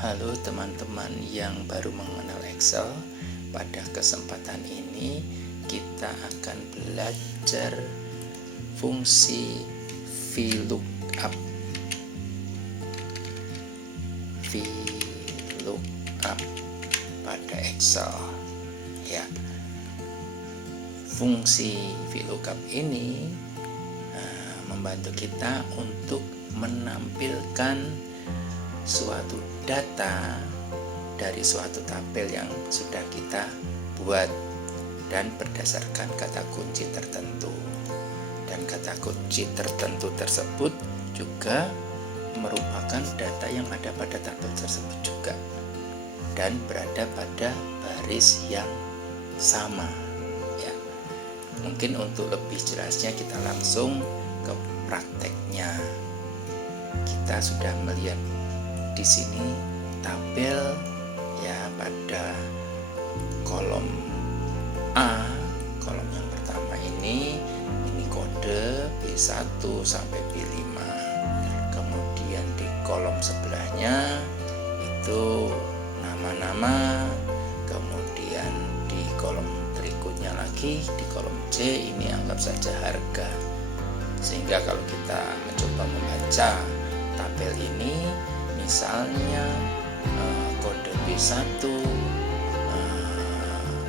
Halo teman-teman yang baru mengenal Excel. Pada kesempatan ini kita akan belajar fungsi VLOOKUP. VLOOKUP pada Excel. Ya. Fungsi VLOOKUP ini membantu kita untuk menampilkan suatu data dari suatu tabel yang sudah kita buat dan berdasarkan kata kunci tertentu, dan kata kunci tertentu tersebut juga merupakan data yang ada pada tabel tersebut juga dan berada pada baris yang sama ya. Mungkin untuk lebih jelasnya kita langsung ke prakteknya. Kita sudah melihat di sini tabel ya, pada kolom A, kolom yang pertama ini kode B1 sampai B5. Kemudian di kolom sebelahnya itu nama-nama. Kemudian di kolom berikutnya lagi, di kolom C ini anggap saja harga. Sehingga kalau kita mencoba membaca tabel ini, misalnya kode B1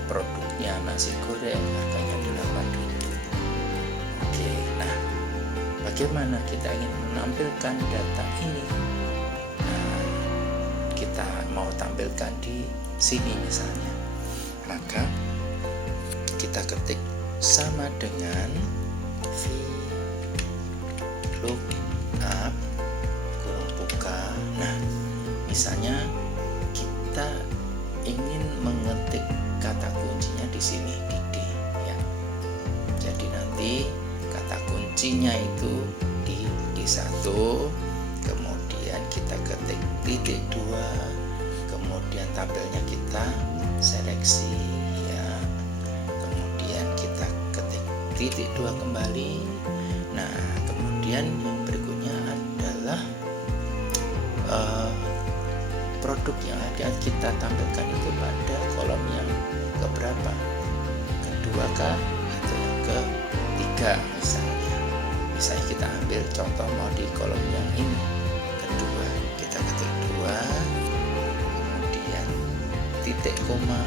produknya nasi goreng harganya 8.000. Oke, nah bagaimana kita ingin menampilkan data ini? Nah, kita mau tampilkan di sini misalnya, maka kita ketik sama dengan VLOOKUP kurung buka. Nah, misalnya kita ingin mengetik kata kuncinya di sini di D ya. Jadi nanti kata kuncinya itu di D1, kemudian kita ketik titik 2, kemudian tabelnya kita seleksi ya. Kemudian kita ketik titik 2 kembali. Nah, kemudian yang berikutnya adalah produk yang akan kita tampilkan itu pada kolom yang keberapa, kedua kah atau yang ketiga misalnya. Misalnya kita ambil contoh mau di kolom yang ini kedua, kita ketik 2, kemudian titik koma.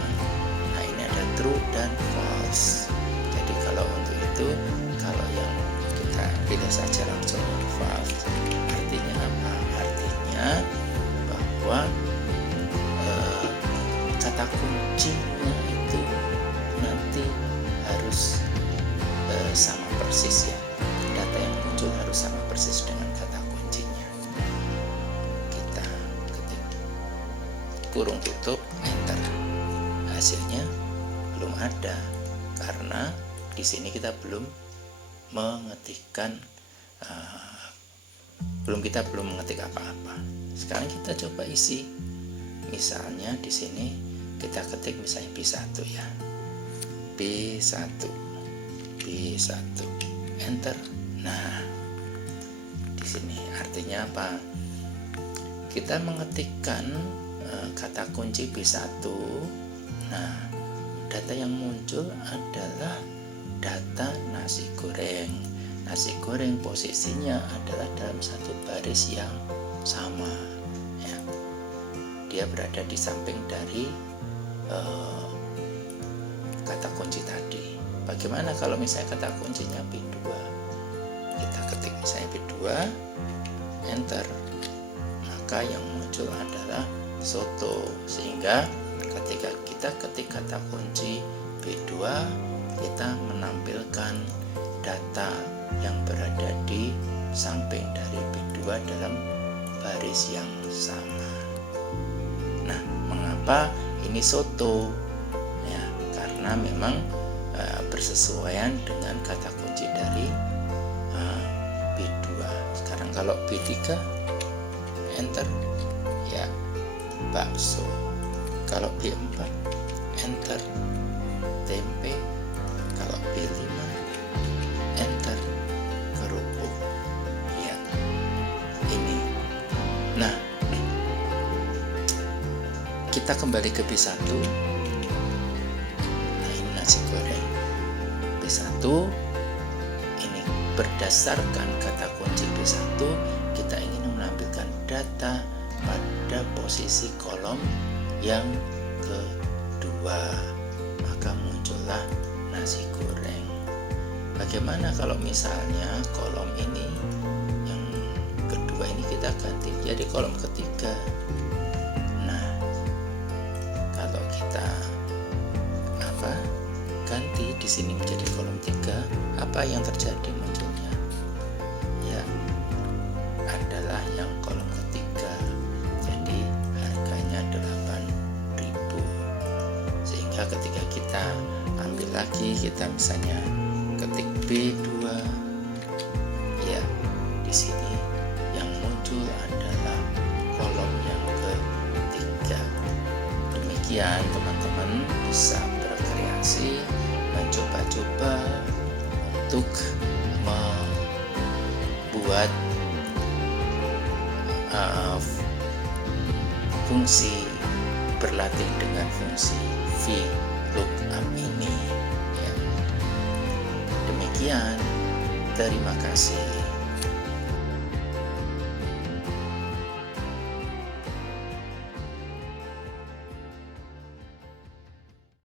Nah, ini ada true dan false. Jadi kalau untuk itu, kalau yang kita pilih saja langsung false. Artinya apa? Artinya bahwa kata kuncinya itu nanti harus sama persis ya. Data yang muncul harus sama persis dengan kata kuncinya. Kita ketik kurung tutup, enter. Hasilnya belum ada karena di sini kita belum mengetikkan belum mengetik apa-apa. Sekarang kita coba isi. Misalnya di sini kita ketik misalnya B1 ya. B1, enter. Nah, di sini artinya apa? Kita mengetikkan kata kunci B1. Nah, data yang muncul adalah data nasi goreng. Nasi goreng posisinya adalah dalam satu baris yang sama ya. Dia berada di samping dari kata kunci tadi. Bagaimana kalau misalnya kata kuncinya B2? Kita ketik misalnya B2, enter. Maka yang muncul adalah soto. Sehingga ketika kita ketik kata kunci B2, kita menampilkan data yang berada di samping dari B2 dalam baris yang sama. Nah, mengapa ini soto? Ya, karena memang bersesuaian dengan kata kunci dari B2. Sekarang kalau B3, enter ya, bakso. Kalau B4, enter tempe. Kalau B5, enter kerupuk ya. Ini. Nah, kita kembali ke B1. Nah, ini nasi goreng B1. Ini berdasarkan kata kunci B1, kita ingin menampilkan data pada posisi kolom yang kedua, maka muncullah nasi goreng. Bagaimana kalau misalnya kolom ini yang kedua ini kita ganti jadi kolom ketiga? Nah, kalau kita ganti di sini menjadi kolom 3, apa yang terjadi munculnya? Ya, adalah yang kolom ketiga. Jadi harganya 8.000. Sehingga ketika kita ambil lagi, kita misalnya ketik B2, ya di sini yang muncul adalah kolom yang ketiga. Demikian teman-teman bisa berkreasi, mencoba-coba untuk membuat fungsi berlatih dengan fungsi VLOOKUP ini ya. Demikian, terima kasih.